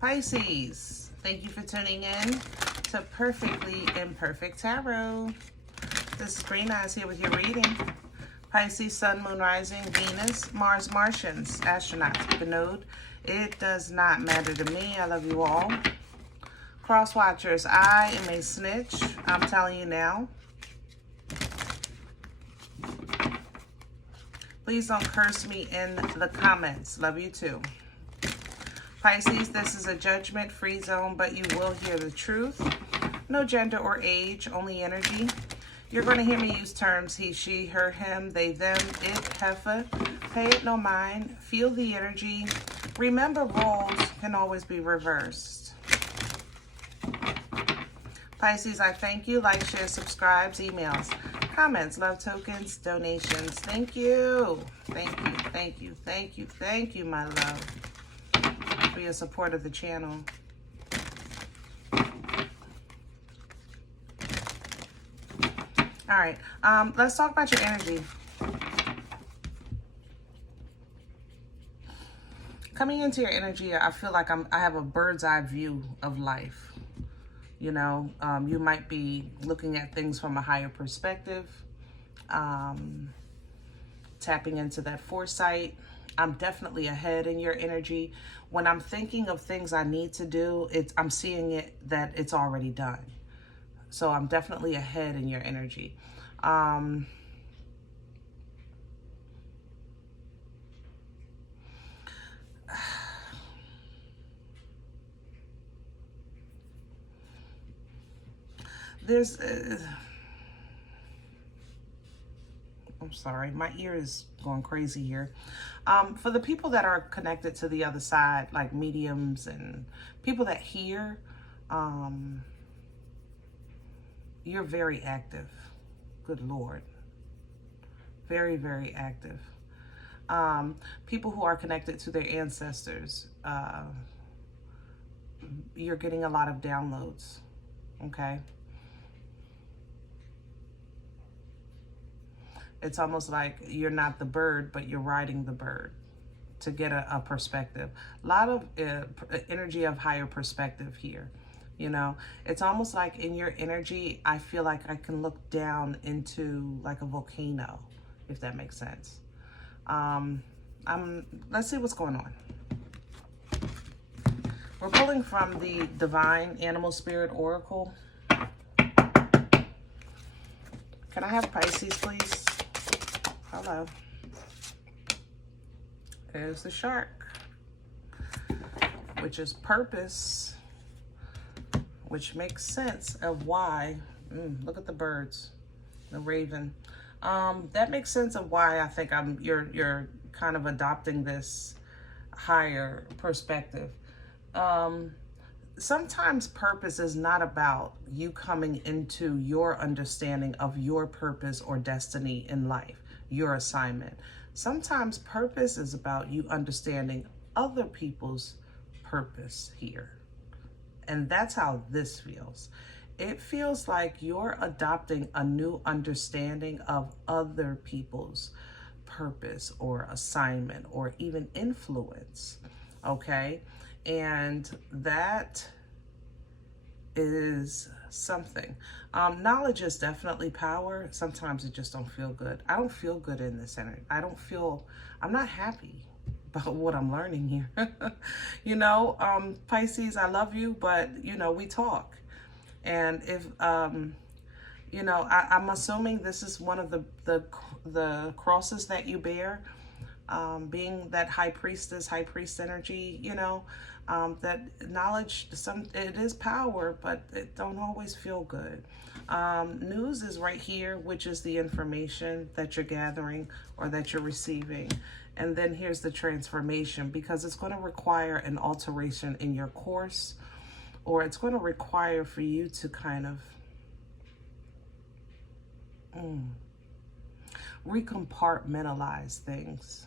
Pisces, thank you for tuning in to Perfectly Imperfect Tarot. This is Green Eyes here with your reading. Pisces, Sun, Moon, Rising, Venus, Mars, Martians, astronauts, the node. It does not matter to me. I love you all. Cross watchers, I am a snitch. I'm telling you now. Please don't curse me in the comments. Love you too. Pisces, this is a judgment-free zone, but you will hear the truth. No gender or age, only energy. You're going to hear me use terms he, she, her, him, they, them, it, heifer. Pay it no mind. Feel the energy. Remember, roles can always be reversed. Pisces, I thank you. Like, share, subscribes, emails, comments, love tokens, donations. Thank you. Thank you, thank you, thank you, thank you, my love, for your support of the channel. All right, let's talk about your energy. Coming into your energy, I feel like I have a bird's eye view of life. You know, you might be looking at things from a higher perspective, tapping into that foresight. I'm definitely ahead in your energy. When I'm thinking of things I need to do, I'm seeing it that it's already done. So I'm definitely ahead in your energy. There's, I'm sorry, my ear is going crazy here. For the people that are connected to the other side, like mediums and people that hear, you're very active. Good Lord. Very, very active. People who are connected to their ancestors, you're getting a lot of downloads, okay? It's almost like you're not the bird, but you're riding the bird to get a perspective. A lot of energy of higher perspective here. You know, it's almost like in your energy, I feel like I can look down into like a volcano, if that makes sense. Let's see what's going on. We're pulling from the Divine Animal Spirit Oracle. Can I have Pisces, please? Hello. There's the shark, which is purpose, which makes sense of why. Look at the birds, the raven. That makes sense of why I think you're kind of adopting this higher perspective. Sometimes purpose is not about you coming into your understanding of your purpose or destiny in life, your assignment. Sometimes purpose is about you understanding other people's purpose here. And that's how this feels. It feels like you're adopting a new understanding of other people's purpose or assignment or even influence, okay? And that is something. Knowledge is definitely power. Sometimes it just don't feel good. I don't feel good in this energy. I'm not happy about what I'm learning here. You know, Pisces, I love you, but you know, we talk. And if, you know, I'm assuming this is one of the crosses that you bear, being that high priest energy, you know, that knowledge, it is power, but it don't always feel good. News is right here, which is the information that you're gathering or that you're receiving. And then here's the transformation, because it's going to require an alteration in your course, or it's going to require for you to kind of recompartmentalize things,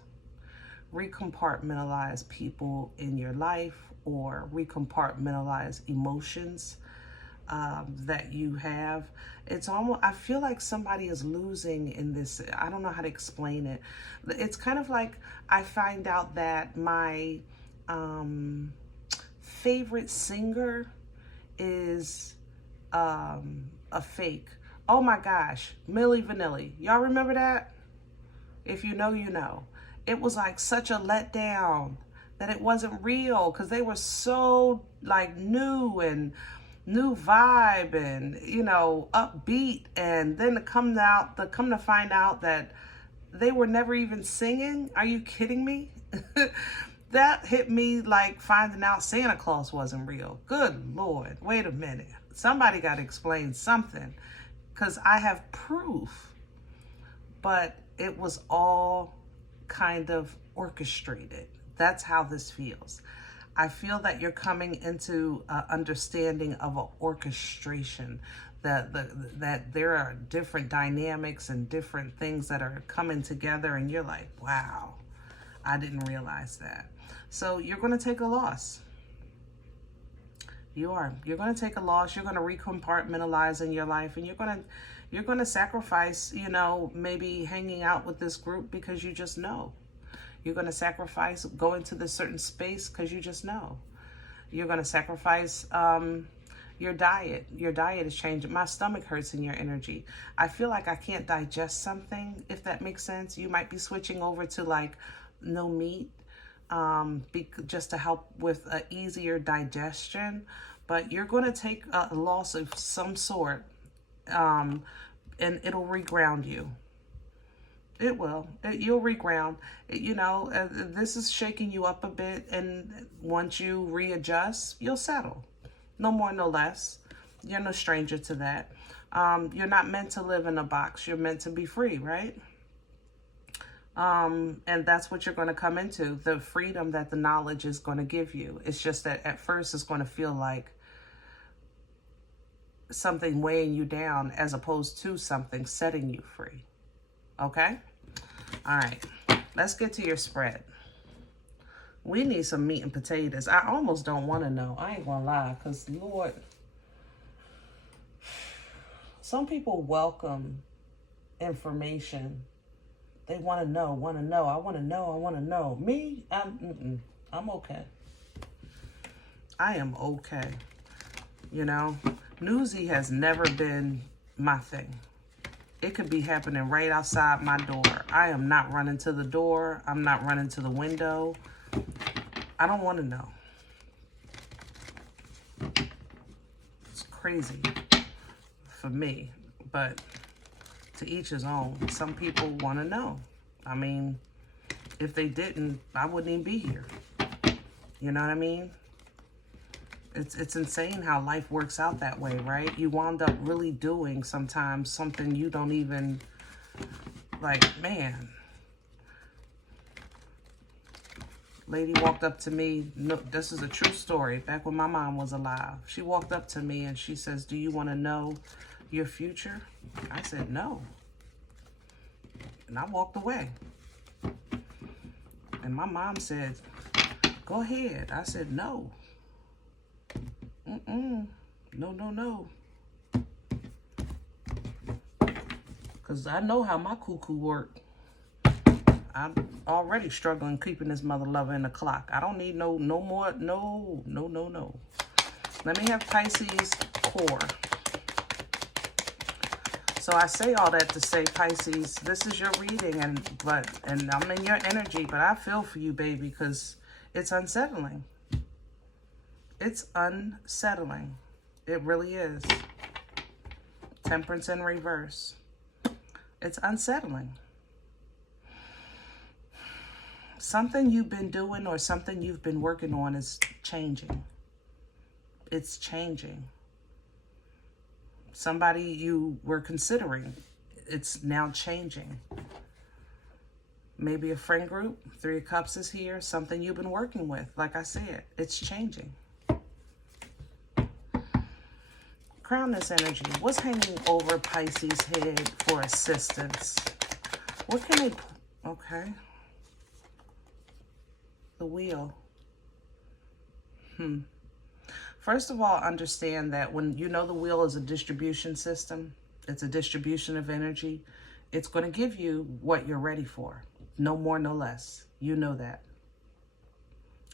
recompartmentalize people in your life, or recompartmentalize emotions that you have. It's almost, I feel like somebody is losing in this. I don't know how to explain it. It's kind of like I find out that my favorite singer is a fake. Oh my gosh, Milli Vanilli. Y'all remember that? If you know, you know. It was like such a letdown that it wasn't real, because they were so like new and new vibe and, you know, upbeat, and then to come to find out that they were never even singing. Are you kidding me? That hit me like finding out Santa Claus wasn't real. Good Lord, wait a minute. Somebody got to explain something, because I have proof, but it was all kind of orchestrated. That's how this feels. I feel that you're coming into understanding of an orchestration, that there are different dynamics and different things that are coming together, and you're like, wow, I didn't realize that. So you're going to take a loss. You're going to take a loss. You're going to recompartmentalize in your life, and you're going to sacrifice, you know, maybe hanging out with this group because you just know. You're going to sacrifice going to this certain space because you just know. You're going to sacrifice your diet. Your diet is changing. My stomach hurts in your energy. I feel like I can't digest something, if that makes sense. You might be switching over to like no meat, just to help with an easier digestion. But you're going to take a loss of some sort, and it'll reground you. It will. You'll reground. You know, this is shaking you up a bit, and once you readjust, you'll settle. No more, no less. You're no stranger to that. You're not meant to live in a box. You're meant to be free, right? And that's what you're going to come into, the freedom that the knowledge is going to give you. It's just that at first it's going to feel like something weighing you down as opposed to something setting you free. Okay? All right, let's get to your spread. We need some meat and potatoes. I almost don't want to know. I ain't gonna lie, because Lord, some people welcome information. They want to know. I want to know. Me, I'm okay. I am okay. You know, newsy has never been my thing. It could be happening right outside my door. I am not running to the door. I'm not running to the window. I don't want to know. It's crazy for me, but to each his own. Some people want to know. I mean, if they didn't, I wouldn't even be here. You know what I mean? It's insane how life works out that way, right? You wound up really doing sometimes something you don't even, like, man. Lady walked up to me, no, this is a true story, back when my mom was alive. She walked up to me and she says, do you want to know your future? I said, no. And I walked away. And my mom said, go ahead. I said, no. No. Because I know how my cuckoo work. I'm already struggling keeping this mother lover in the clock. I don't need no more. No. Let me have Pisces core. So I say all that to say, Pisces, this is your reading, and I'm in your energy, but I feel for you, baby, because it's unsettling. It's unsettling. It really is. Temperance in reverse. It's unsettling. Something you've been doing or something you've been working on is changing. It's changing. Somebody you were considering, it's now changing. Maybe a friend group, Three of Cups is here, something you've been working with. Like I said, it's changing. Crown this energy. What's hanging over Pisces' head for assistance? What can they... Okay. The wheel. First of all, understand that when you know the wheel is a distribution system, it's a distribution of energy, it's going to give you what you're ready for. No more, no less. You know that.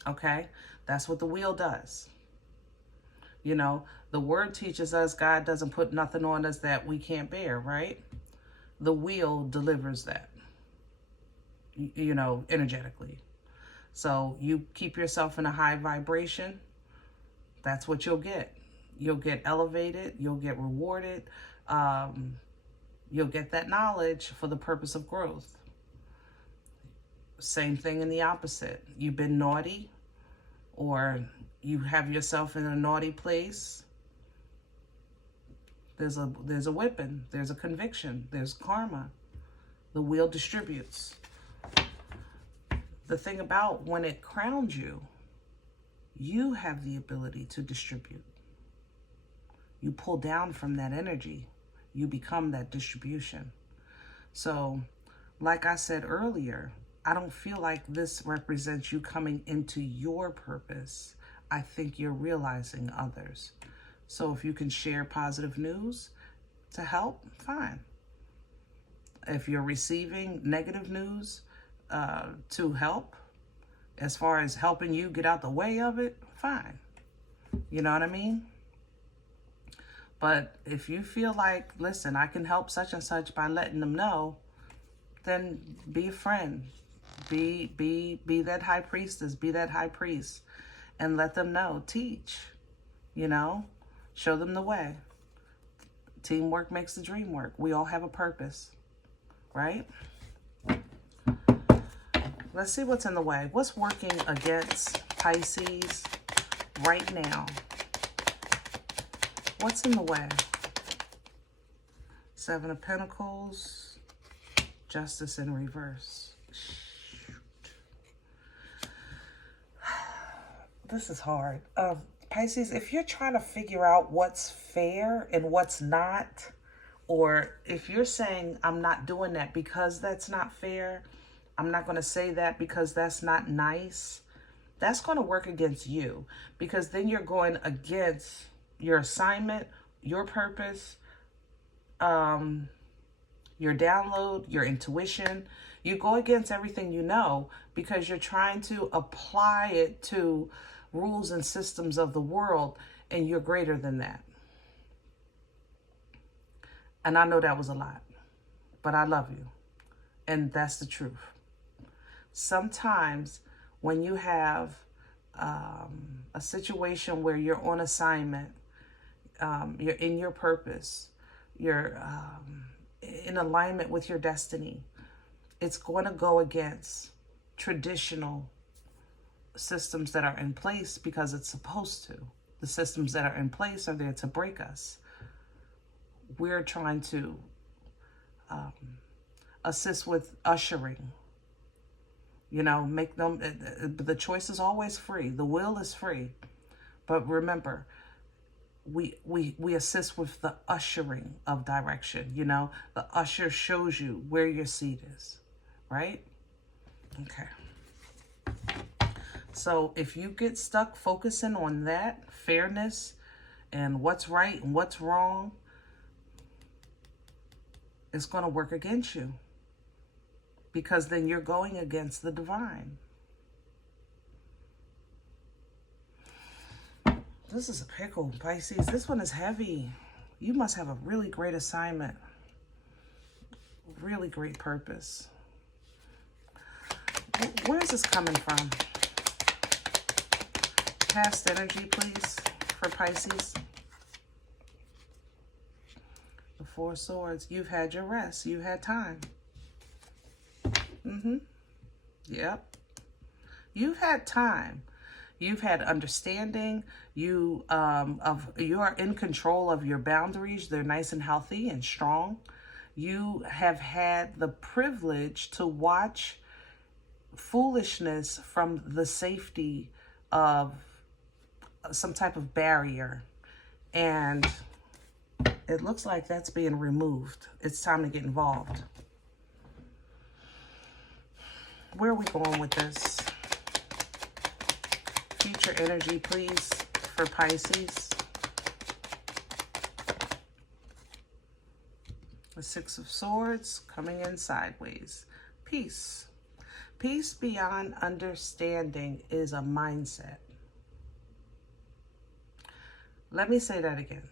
Okay? That's what the wheel does. You know, the word teaches us God doesn't put nothing on us that we can't bear, right? The wheel delivers that, you know, energetically. So you keep yourself in a high vibration, that's what you'll get. You'll get elevated, you'll get rewarded, you'll get that knowledge for the purpose of growth. Same thing in the opposite. You've been naughty, or you have yourself in a naughty place. There's a whipping, there's a conviction, there's karma. The wheel distributes. The thing about when it crowns you, you have the ability to distribute. You pull down from that energy. You become that distribution. So, like I said earlier, I don't feel like this represents you coming into your purpose. I think you're realizing others. So if you can share positive news to help, fine. If you're receiving negative news to help, as far as helping you get out the way of it, fine. You know what I mean? But if you feel like, listen, I can help such and such by letting them know, then be a friend. Be that high priestess, be that high priest, and let them know. Teach, you know, show them the way. Teamwork makes the dream work. We all have a purpose, right? Let's see what's in the way. What's working against Pisces right now? What's in the way? Seven of Pentacles, Justice in reverse. This is hard. Pisces, if you're trying to figure out what's fair and what's not, or if you're saying, I'm not doing that because that's not fair, I'm not going to say that because that's not nice, that's going to work against you, because then you're going against your assignment, your purpose, your download, your intuition. You go against everything you know because you're trying to apply it to rules and systems of the world, and you're greater than that. And I know that was a lot, but I love you. And that's the truth. Sometimes when you have a situation where you're on assignment, you're in your purpose, you're in alignment with your destiny, it's going to go against traditional systems that are in place because it's supposed to. The systems that are in place are there to break us. We're trying to assist with ushering, you know, make them, the choice is always free. The will is free. But remember, we assist with the ushering of direction, you know. The usher shows you where your seat is, right? Okay. So if you get stuck focusing on that, fairness, and what's right and what's wrong, it's going to work against you. Because then you're going against the divine. This is a pickle, Pisces. This one is heavy. You must have a really great assignment. Really great purpose. Where is this coming from? Past energy, please, for Pisces. The Four of Swords. You've had your rest. You've had time. Yep. You've had time. You've had understanding. You are in control of your boundaries. They're nice and healthy and strong. You have had the privilege to watch foolishness from the safety of some type of barrier. And it looks like that's being removed. It's time to get involved. Where are we going with this? Future energy, please, for Pisces. The Six of Swords coming in sideways. Peace. Peace beyond understanding is a mindset. Let me say that again.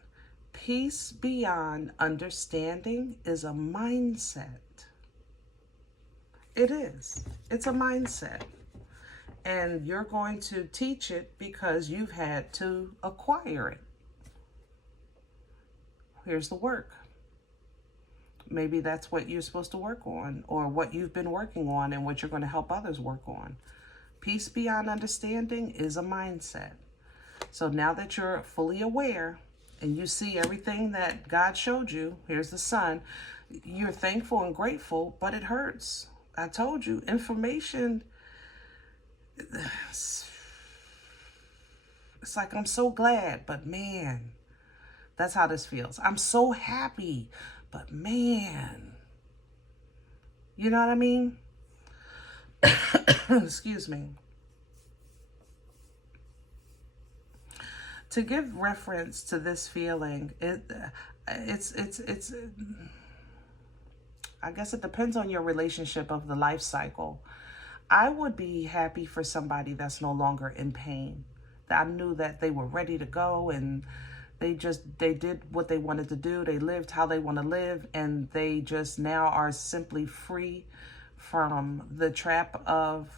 Peace beyond understanding is a mindset. It is. It's a mindset. And you're going to teach it because you've had to acquire it. Here's the work. Maybe that's what you're supposed to work on, or what you've been working on and what you're going to help others work on. Peace beyond understanding is a mindset. So now that you're fully aware and you see everything that God showed you, here's the sun, you're thankful and grateful, but it hurts. I told you, information, it's like, I'm so glad, but man, that's how this feels. I'm so happy, but man, you know what I mean? Excuse me. To give reference to this feeling, it's I guess it depends on your relationship of the life cycle. I would be happy for somebody that's no longer in pain. I knew that they were ready to go and they did what they wanted to do. They lived how they want to live, and they just now are simply free from the trap of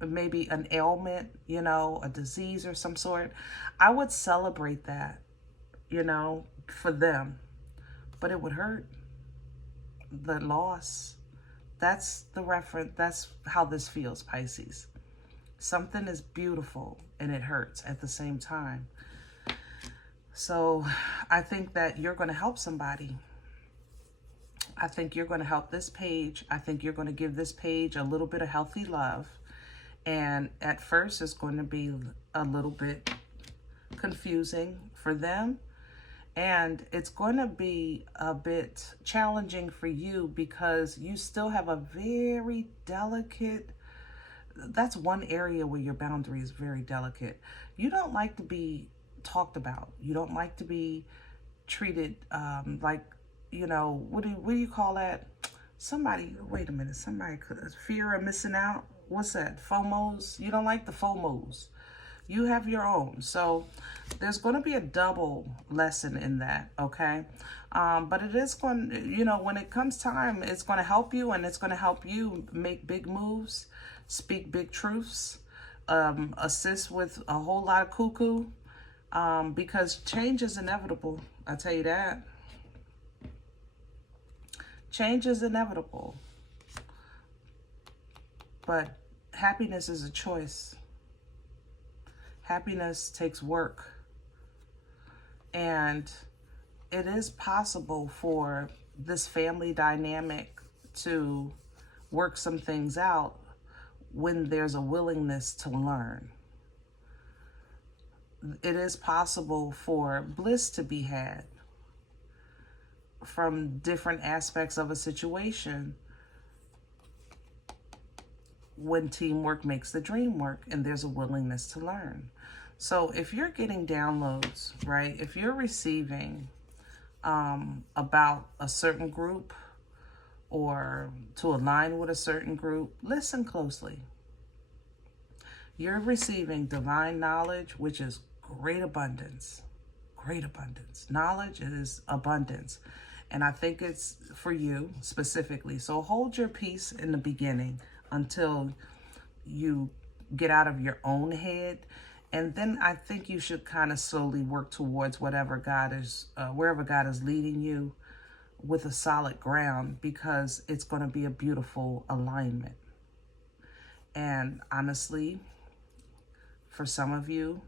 maybe an ailment, you know, a disease or some sort. I would celebrate that, you know, for them, but it would hurt. The loss, that's the reference. That's how this feels, Pisces. Something is beautiful and it hurts at the same time. So I think that you're going to help somebody. I think you're going to help this page. I think you're going to give this page a little bit of healthy love. And at first, it's going to be a little bit confusing for them. And it's going to be a bit challenging for you because you still have a very delicate, that's one area where your boundary is very delicate. You don't like to be talked about. You don't like to be treated like, you know, what do you call that? Somebody, wait a minute, somebody could, fear of missing out. What's that? FOMOs? You don't like the FOMOs. You have your own. So there's going to be a double lesson in that, okay? But it is going, you know, when it comes time, it's going to help you, and it's going to help you make big moves, speak big truths, assist with a whole lot of cuckoo, because change is inevitable. I tell you that. Change is inevitable. But happiness is a choice. Happiness takes work. And it is possible for this family dynamic to work some things out when there's a willingness to learn. It is possible for bliss to be had from different aspects of a situation when teamwork makes the dream work and there's a willingness to learn. So if you're getting downloads, right, if you're receiving about a certain group or to align with a certain group, listen closely. You're receiving divine knowledge, which is great abundance. Great abundance. Knowledge is abundance. And I think it's for you specifically. So hold your peace in the beginning until you get out of your own head. And then I think you should kind of slowly work towards whatever God is, wherever God is leading you, with a solid ground, because it's going to be a beautiful alignment. And honestly, for some of you,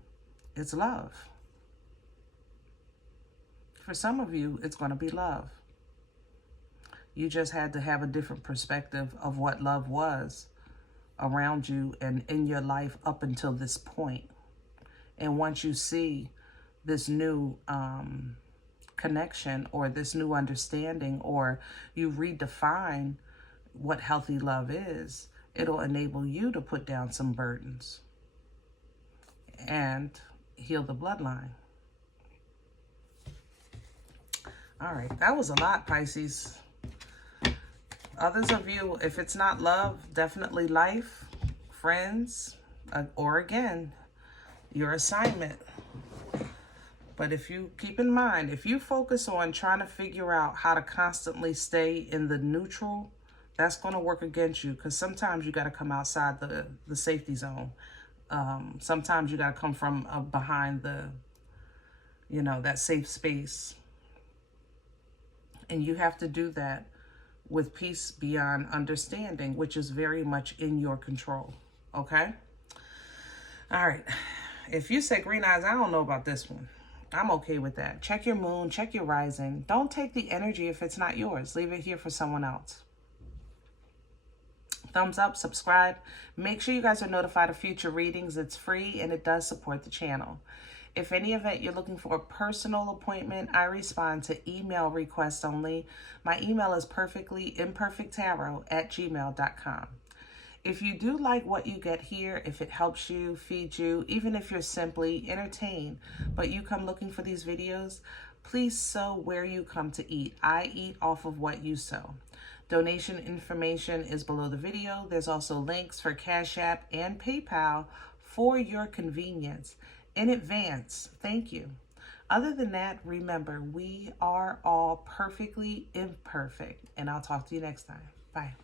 it's love. For some of you, it's going to be love. You just had to have a different perspective of what love was around you and in your life up until this point. And once you see this new connection or this new understanding, or you redefine what healthy love is, it'll enable you to put down some burdens and heal the bloodline. All right, that was a lot, Pisces. Others of you, if it's not love, definitely life, friends, or again, your assignment. But if you keep in mind, if you focus on trying to figure out how to constantly stay in the neutral, that's going to work against you, because sometimes you got to come outside the safety zone. Sometimes you got to come from behind the, you know, that safe space. And you have to do that with peace beyond understanding, which is very much in your control. Okay? All right. If you say green eyes, I don't know about this one. I'm okay with that. Check your moon, check your rising. Don't take the energy if it's not yours. Leave it here for someone else. Thumbs up, subscribe. Make sure you guys are notified of future readings. It's free and it does support the channel. If any event you're looking for a personal appointment, I respond to email requests only. My email is perfectlyimperfecttarot@gmail.com. If you do like what you get here, if it helps you, feeds you, even if you're simply entertained, but you come looking for these videos, please sow where you come to eat. I eat off of what you sow. Donation information is below the video. There's also links for CashApp and PayPal for your convenience. In advance, thank you. Other than that, remember, we are all perfectly imperfect, and I'll talk to you next time. Bye.